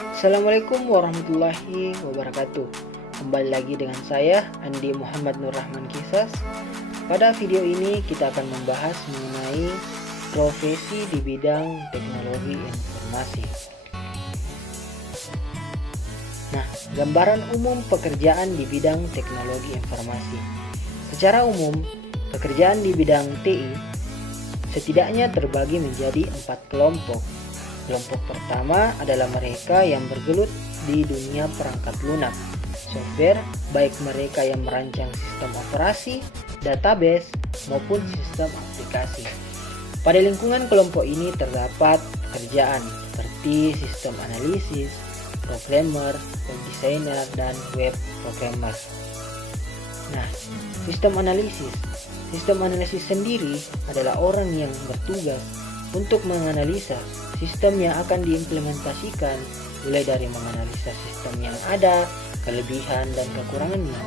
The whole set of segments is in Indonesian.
Assalamualaikum warahmatullahi wabarakatuh. Kembali lagi dengan saya Andi Muhammad Nur Rahman Kisas. Pada video ini kita akan membahas mengenai profesi di bidang teknologi informasi. Nah, gambaran umum pekerjaan di bidang teknologi informasi. Secara umum, pekerjaan di bidang TI setidaknya terbagi menjadi 4 kelompok. Kelompok pertama adalah mereka yang bergelut di dunia perangkat lunak, software, baik mereka yang merancang sistem operasi, database, maupun sistem aplikasi. Pada lingkungan kelompok ini terdapat pekerjaan seperti sistem analisis, programmer, web designer, dan web programmer. Nah, sistem analisis. Sistem analisis sendiri adalah orang yang bertugas untuk menganalisa sistem yang akan diimplementasikan, mulai dari menganalisa sistem yang ada, kelebihan dan kekurangannya,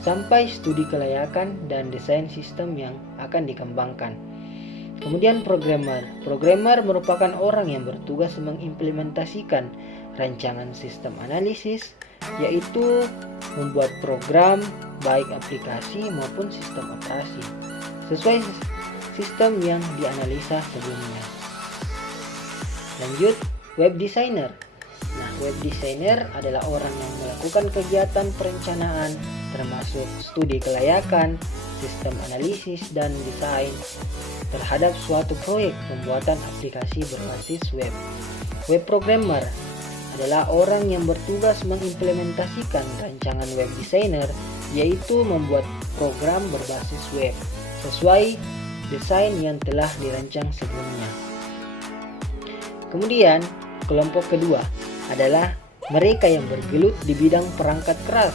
sampai studi kelayakan dan desain sistem yang akan dikembangkan. Kemudian programmer. Programmer merupakan orang yang bertugas mengimplementasikan rancangan sistem analisis, yaitu membuat program, baik aplikasi maupun sistem operasi, sesuai sistem yang dianalisa sebelumnya. Lanjut, web designer. Nah, web designer adalah orang yang melakukan kegiatan perencanaan termasuk studi kelayakan, sistem analisis, dan desain terhadap suatu proyek pembuatan aplikasi berbasis web. Web programmer adalah orang yang bertugas mengimplementasikan rancangan web designer, yaitu membuat program berbasis web sesuai desain yang telah dirancang sebelumnya. Kemudian, kelompok kedua adalah mereka yang bergelut di bidang perangkat keras.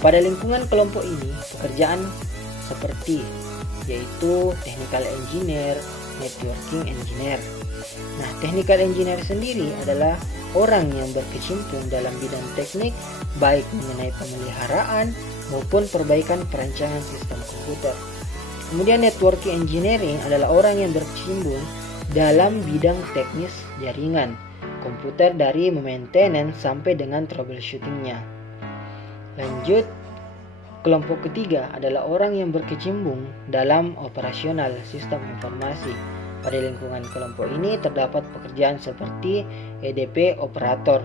Pada lingkungan kelompok ini, pekerjaan seperti yaitu technical engineer, networking engineer. Nah, technical engineer sendiri adalah orang yang berkecimpung dalam bidang teknik, baik mengenai pemeliharaan maupun perbaikan perancangan sistem komputer. Kemudian networking engineering adalah orang yang berkecimpung dalam bidang teknis jaringan komputer dari maintenance sampai dengan troubleshootingnya. Lanjut, kelompok ketiga adalah orang yang berkecimpung dalam operasional sistem informasi. Pada lingkungan kelompok ini terdapat pekerjaan seperti EDP operator.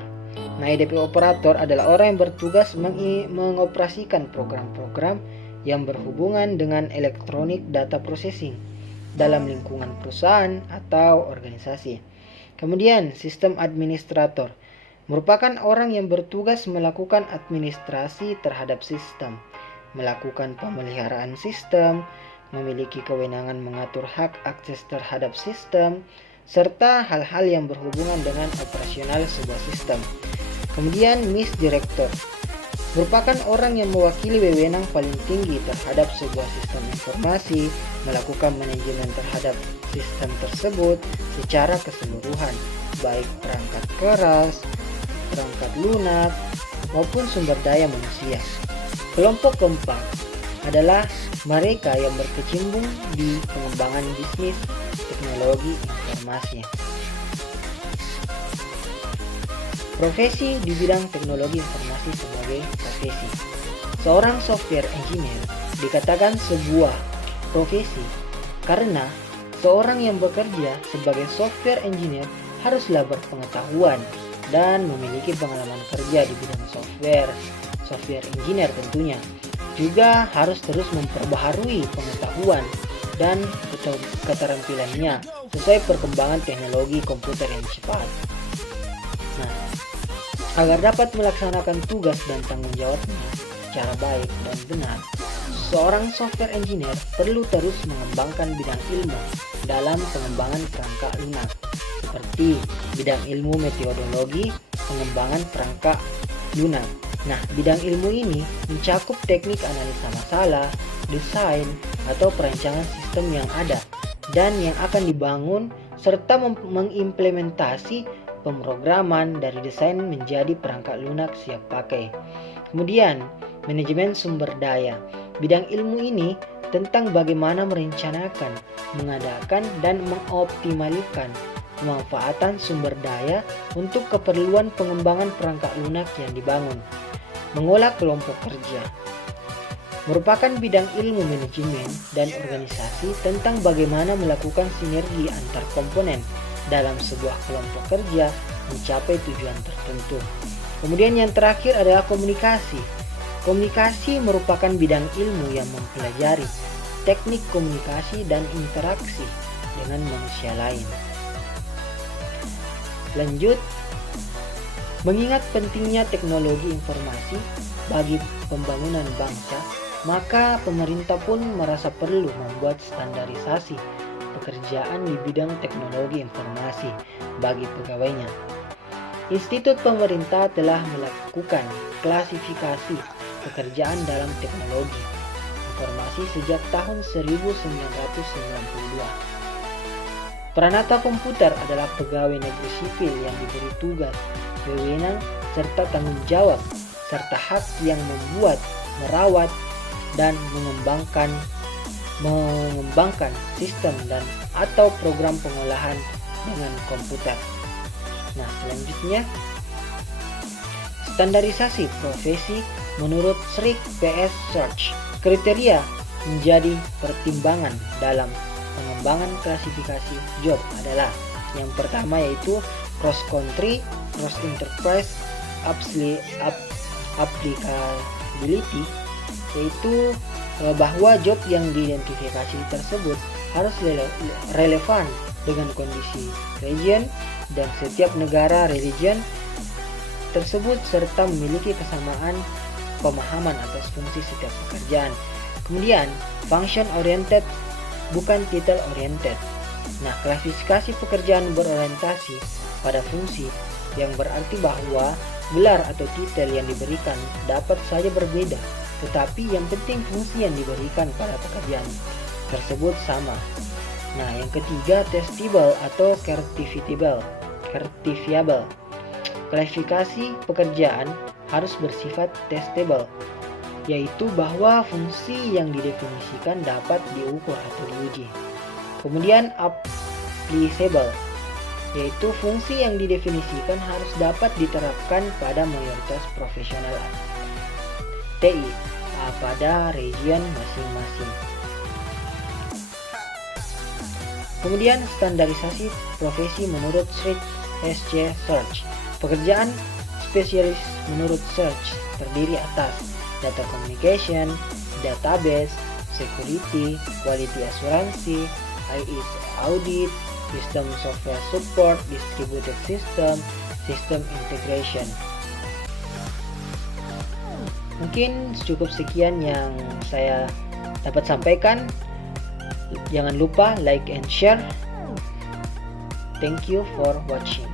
Nah, EDP operator adalah orang yang bertugas mengoperasikan program-program yang berhubungan dengan electronic data processing dalam lingkungan perusahaan atau organisasi. Kemudian, sistem administrator merupakan orang yang bertugas melakukan administrasi terhadap sistem, melakukan pemeliharaan sistem, memiliki kewenangan mengatur hak akses terhadap sistem, serta hal-hal yang berhubungan dengan operasional sebuah sistem. Kemudian, MIS Director merupakan orang yang mewakili wewenang paling tinggi terhadap sebuah sistem informasi, melakukan manajemen terhadap sistem tersebut secara keseluruhan, baik perangkat keras, perangkat lunak, maupun sumber daya manusia. Kelompok keempat adalah mereka yang berkecimpung di pengembangan bisnis teknologi informasi. Profesi di bidang teknologi informasi sebagai profesi. Seorang software engineer dikatakan sebuah profesi karena seorang yang bekerja sebagai software engineer haruslah berpengetahuan dan memiliki pengalaman kerja di bidang software engineer tentunya. Juga harus terus memperbaharui pengetahuan dan keterampilannya sesuai perkembangan teknologi komputer yang cepat. Nah, agar dapat melaksanakan tugas dan tanggung jawabnya secara baik dan benar, seorang software engineer perlu terus mengembangkan bidang ilmu dalam pengembangan perangkat lunak, seperti bidang ilmu metodologi pengembangan perangkat lunak. Nah, bidang ilmu ini mencakup teknik analisa masalah, desain, atau perancangan sistem yang ada dan yang akan dibangun, serta mengimplementasi pemrograman dari desain menjadi perangkat lunak siap pakai. Kemudian, manajemen sumber daya. Bidang ilmu ini tentang bagaimana merencanakan, mengadakan, dan mengoptimalkan pemanfaatan sumber daya untuk keperluan pengembangan perangkat lunak yang dibangun. Mengolah kelompok kerja merupakan bidang ilmu manajemen dan organisasi tentang bagaimana melakukan sinergi antar komponen dalam sebuah kelompok kerja mencapai tujuan tertentu. Kemudian yang terakhir adalah komunikasi. Komunikasi merupakan bidang ilmu yang mempelajari teknik komunikasi dan interaksi dengan manusia lain. Lanjut, mengingat pentingnya teknologi informasi bagi pembangunan bangsa, maka pemerintah pun merasa perlu membuat standarisasi pekerjaan di bidang teknologi informasi bagi pegawainya. Institut pemerintah telah melakukan klasifikasi pekerjaan dalam teknologi informasi sejak tahun 1992. Peranata komputer adalah pegawai negeri sipil yang diberi tugas, wewenang, serta tanggung jawab, serta hak yang membuat, merawat, dan mengembangkan sistem dan atau program pengolahan dengan komputer. Nah, selanjutnya standarisasi profesi menurut SRIC PS Search. Kriteria menjadi pertimbangan dalam pengembangan klasifikasi job adalah yang pertama yaitu cross country, cross enterprise, applicability, yaitu bahwa job yang diidentifikasi tersebut harus relevan dengan kondisi region dan setiap negara region tersebut serta memiliki kesamaan pemahaman atas fungsi setiap pekerjaan. Kemudian function oriented bukan title oriented. Nah, klasifikasi pekerjaan berorientasi pada fungsi yang berarti bahwa gelar atau titel yang diberikan dapat saja berbeda, tetapi yang penting fungsi yang diberikan pada pekerjaan tersebut sama. Nah, yang ketiga testable atau certifiable. Klasifikasi pekerjaan harus bersifat testable, yaitu bahwa fungsi yang didefinisikan dapat diukur atau diuji. Kemudian applicable, yaitu fungsi yang didefinisikan harus dapat diterapkan pada mayoritas profesional TI pada region masing-masing. Kemudian standarisasi profesi menurut SRIC SC Search. Pekerjaan spesialis menurut Search terdiri atas data communication, database, security, quality asuransi, IS audit, system software support, distributed system, system integration. Mungkin cukup sekian yang saya dapat sampaikan. Jangan lupa like and share. Thank you for watching.